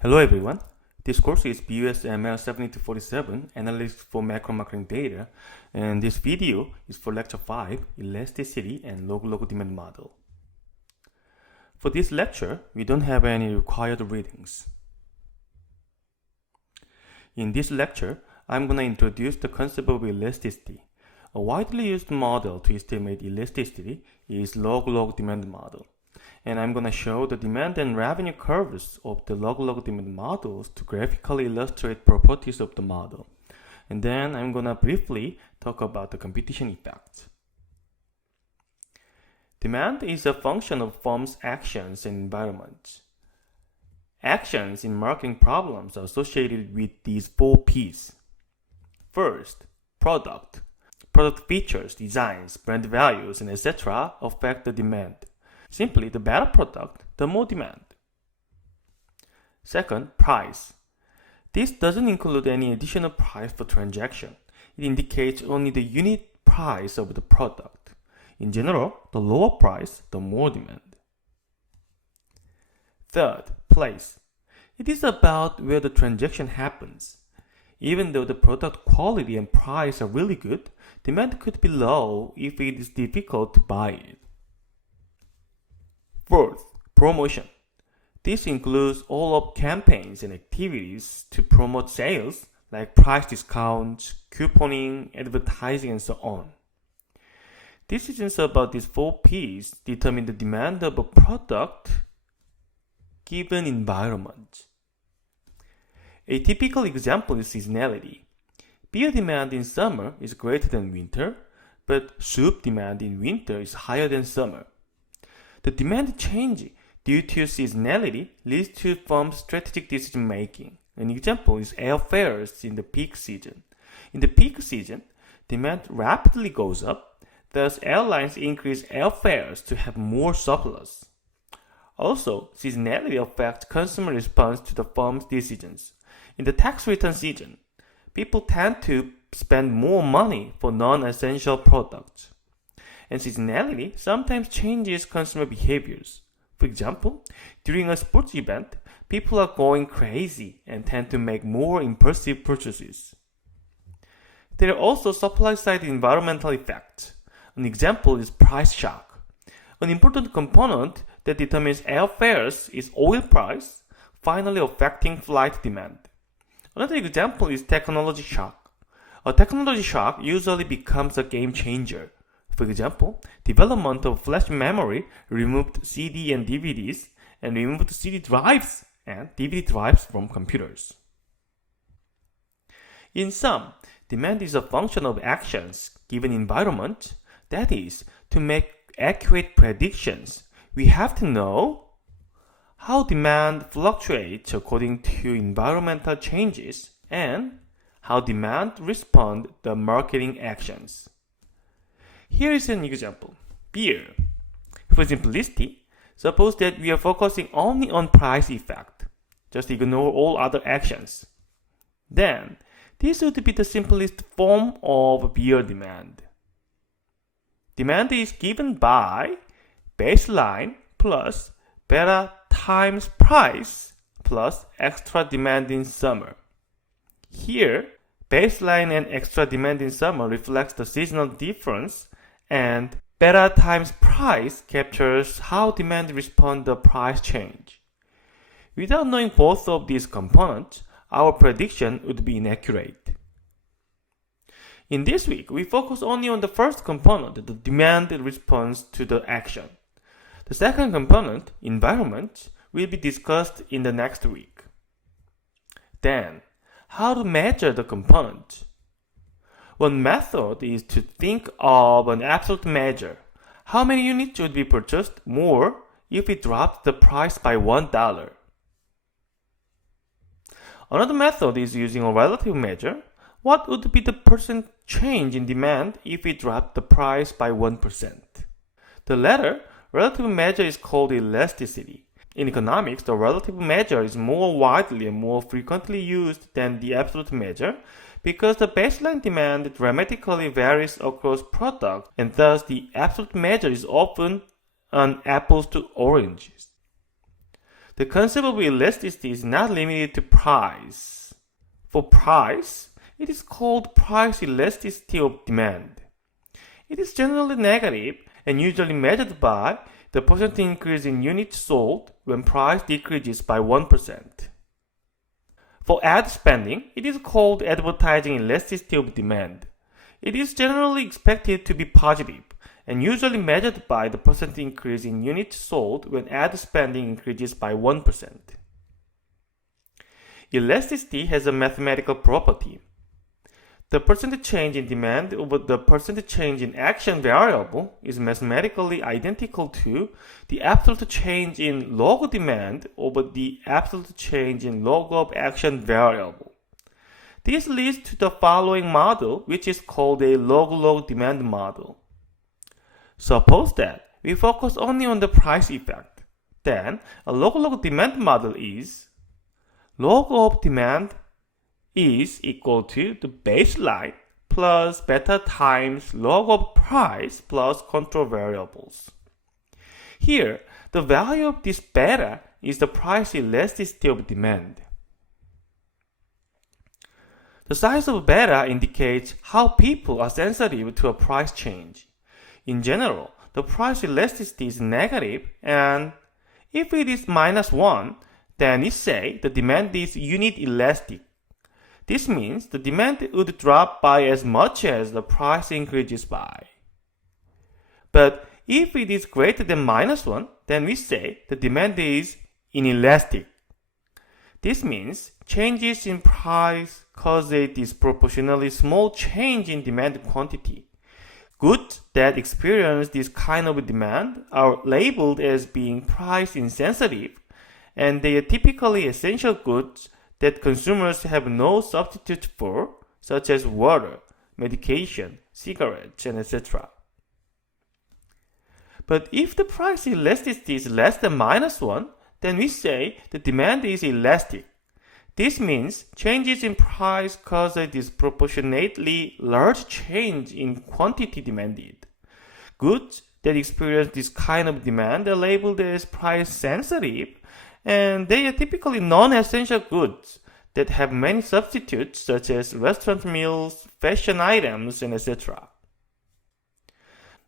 Hello everyone. This course is BUS ML 7247 Analytics for Macro Marketing Data, and this video is for Lecture 5 Elasticity and Log Demand Model. For this lecture, we don't have any required readings. In this lecture, I'm going to introduce the concept of elasticity. A widely used model to estimate elasticity is log demand model. And I'm going to show the demand and revenue curves of the log demand models to graphically illustrate properties of the model. And then I'm going to briefly talk about the competition effects. Demand is a function of firms' actions and environments. Actions in marketing problems are associated with these 4 P's. First, product. Product features, designs, brand values, and etc. affect the demand. Simply, the better product, the more demand. Second, price. This doesn't include any additional price for transaction. It indicates only the unit price of the product. In general, the lower price, the more demand. Third, place. It is about where the transaction happens. Even though the product quality and price are really good, demand could be low if it is difficult to buy it. Fourth, promotion. This includes all of campaigns and activities to promote sales, like price discounts, couponing, advertising, and so on. Decisions about these 4 P's determine the demand of a product given environment. A typical example is seasonality. Beer demand in summer is greater than winter, but soup demand in winter is higher than summer. The demand change due to seasonality leads to firm strategic decision making. An example is airfares in the peak season. In the peak season, demand rapidly goes up, thus airlines increase airfares to have more surplus. Also, seasonality affects consumer response to the firm's decisions. In the tax return season, people tend to spend more money for non-essential products. And seasonality sometimes changes consumer behaviors. For example, during a sports event, people are going crazy and tend to make more impulsive purchases. There are also supply-side environmental effects. An example is price shock. An important component that determines airfares is oil price, finally affecting flight demand. Another example is technology shock. A technology shock usually becomes a game changer. For example, development of flash memory removed CD and DVDs and removed CD drives and DVD drives from computers. In sum, demand is a function of actions given environment. That is, to make accurate predictions, we have to know how demand fluctuates according to environmental changes and how demand responds to the marketing actions. Here is an example. Beer. For simplicity, suppose that we are focusing only on price effect. Just ignore all other actions. Then, this would be the simplest form of beer demand. Demand is given by baseline plus beta times price plus extra demand in summer. Here, baseline and extra demand in summer reflects the seasonal difference, and beta times price captures how demand responds to the price change. Without knowing both of these components, our prediction would be inaccurate. In this week, we focus only on the first component, the demand response to the action. The second component, environment, will be discussed in the next week. Then, how to measure the component. One method is to think of an absolute measure. How many units would be purchased more if we dropped the price by $1? Another method is using a relative measure. What would be the percent change in demand if we dropped the price by 1%? The latter, relative measure, is called elasticity. In economics, the relative measure is more widely and more frequently used than the absolute measure, because the baseline demand dramatically varies across products, and thus the absolute measure is often an apples to oranges. the concept of elasticity is not limited to price. For price, it is called price elasticity of demand. It is generally negative and usually measured by the percent increase in units sold when price decreases by 1%. For ad spending, it is called advertising elasticity of demand. It is generally expected to be positive and usually measured by the percent increase in units sold when ad spending increases by 1%. Elasticity has a mathematical property. The percent change in demand over the percent change in action variable is mathematically identical to the absolute change in log demand over the absolute change in log of action variable. This leads to the following model, which is called a log-log demand model. Suppose that we focus only on the price effect. Then a log-log demand model is log of demand is equal to the baseline plus beta times log of price plus control variables. Here, the value of this beta is the price elasticity of demand. The size of beta indicates how people are sensitive to a price change. In general, the price elasticity is negative, and if it is -1, then we say the demand is unit elastic. This means the demand would drop by as much as the price increases by. But if it is greater than -1, then we say the demand is inelastic. This means changes in price cause a disproportionately small change in demand quantity. Goods that experience this kind of demand are labeled as being price insensitive, and they are typically essential goods that consumers have no substitute for, such as water, medication, cigarettes, and etc. But if the price elasticity is less than -1, then we say the demand is elastic. This means changes in price cause a disproportionately large change in quantity demanded. Goods that experience this kind of demand are labeled as price sensitive, and they are typically non-essential goods that have many substitutes such as restaurant meals, fashion items, and etc.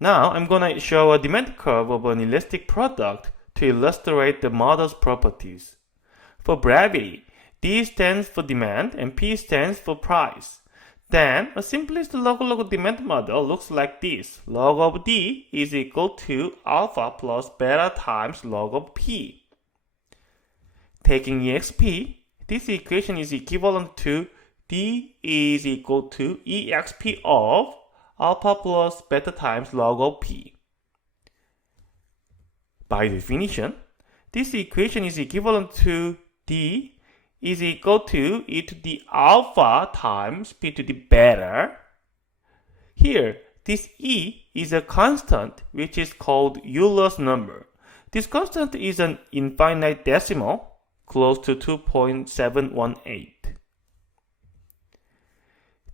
Now I'm going to show a demand curve of an elastic product to illustrate the model's properties. For brevity, D stands for demand and P stands for price. Then a simplest log-log demand model looks like this. Log of D is equal to alpha plus beta times log of P. Taking exp, this equation is equivalent to D is equal to exp of alpha plus beta times log of P. By definition, this equation is equivalent to D is equal to e to the alpha times p to the beta. Here, this e is a constant which is called Euler's number. This constant is an infinite decimal, close to 2.718.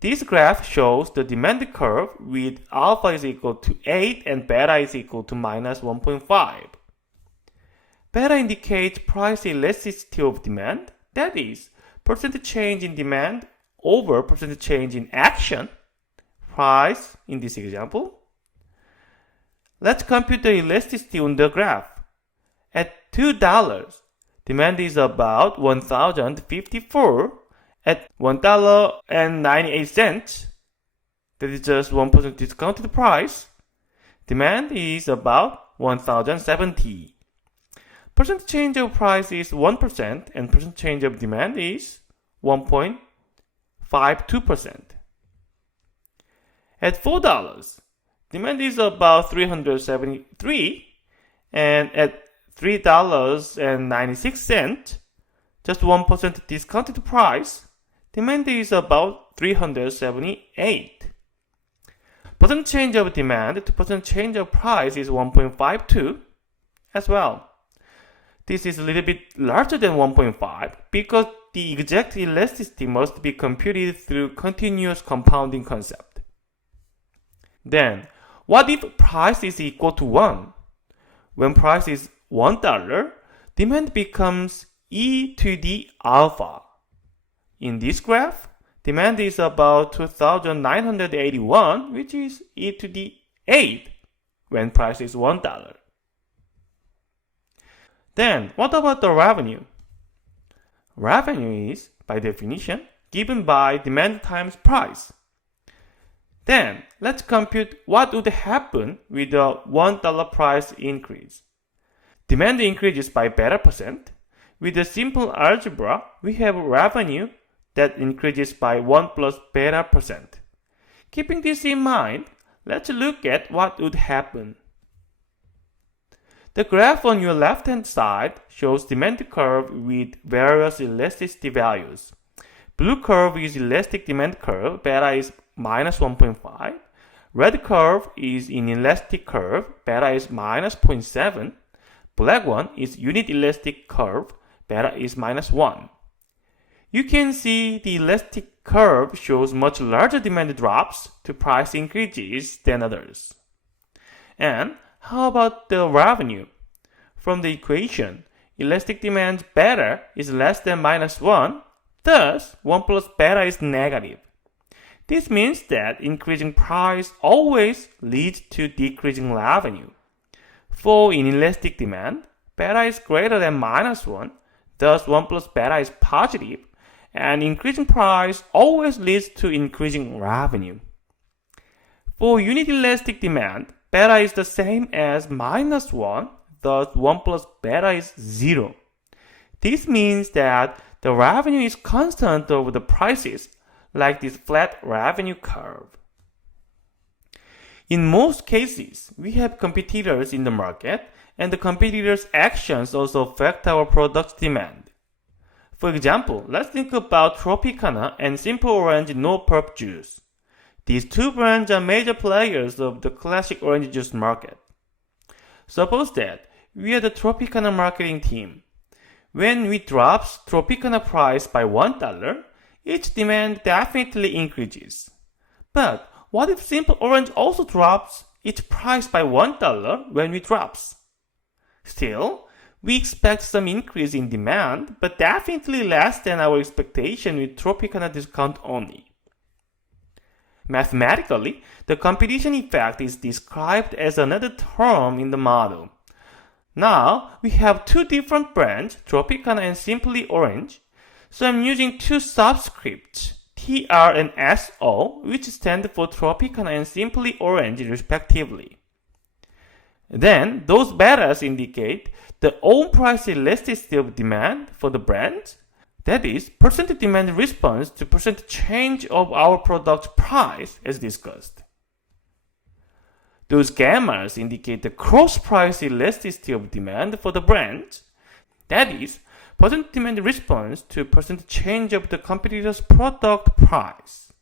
This graph shows the demand curve with alpha is equal to 8 and beta is equal to -1.5. Beta indicates price elasticity of demand, that is, percent change in demand over percent change in action, price in this example. Let's compute the elasticity on the graph. At $2, demand is about 1,054. At $1.98, that is just 1% discounted price, demand is about 1,070. Percent change of price is 1% and percent change of demand is 1.52%. At $4, demand is about 373, and at $3.96, just 1% discounted price, demand is about 378. Percent change of demand to percent change of price is 1.52 as well. This is a little bit larger than 1.5 because the exact elasticity must be computed through continuous compounding concept. Then, what if price is equal to 1? When price is $1, demand becomes e to the alpha. In this graph, demand is about 2,981, which is e to the 8 when price is $1. Then, what about the revenue? Revenue is, by definition, given by demand times price. Then, let's compute what would happen with a $1 price increase. Demand increases by beta percent. With a simple algebra, we have revenue that increases by 1 plus beta percent. Keeping this in mind, let's look at what would happen. The graph on your left-hand side shows demand curve with various elasticity values. Blue curve is elastic demand curve, beta is minus 1.5. Red curve is inelastic curve, beta is minus 0.7. Black one is unit elastic curve, beta is minus 1. You can see the elastic curve shows much larger demand drops to price increases than others. And how about the revenue? From the equation, elastic demand beta is less than minus 1, thus 1 plus beta is negative. This means that increasing price always leads to decreasing revenue. For inelastic demand, beta is greater than minus 1, thus 1 plus beta is positive, and increasing price always leads to increasing revenue. For unit elastic demand, beta is the same as minus 1, thus 1 plus beta is 0. This means that the revenue is constant over the prices, like this flat revenue curve. In most cases, we have competitors in the market, and the competitors' actions also affect our product's demand. For example, let's think about Tropicana and Simple Orange No Pulp Juice. These two brands are major players of the classic orange juice market. Suppose that we are the Tropicana marketing team. When we drop Tropicana price by $1, its demand definitely increases. But what if Simple Orange also drops its price by $1 when we drops? Still, we expect some increase in demand, but definitely less than our expectation with Tropicana discount only. Mathematically, the competition effect is described as another term in the model. Now, we have two different brands, Tropicana and Simply Orange, so I'm using two subscripts, TR and SO, which stand for Tropicana and Simply Orange respectively. Then, those betas indicate the own price elasticity of demand for the brand, that is, percent demand response to percent change of our product's price as discussed. Those gammas indicate the cross price elasticity of demand for the brand, that is, percent demand response to percent change of the competitor's product price.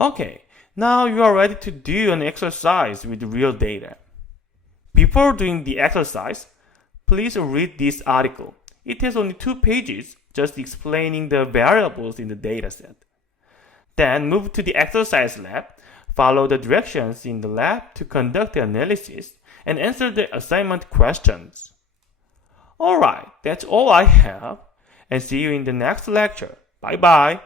Okay, now you are ready to do an exercise with real data. Before doing the exercise, please read this article. It has only 2 pages, just explaining the variables in the dataset. Then move to the exercise lab, follow the directions in the lab to conduct the analysis, and answer the assignment questions. Alright, that's all I have, and see you in the next lecture. Bye bye.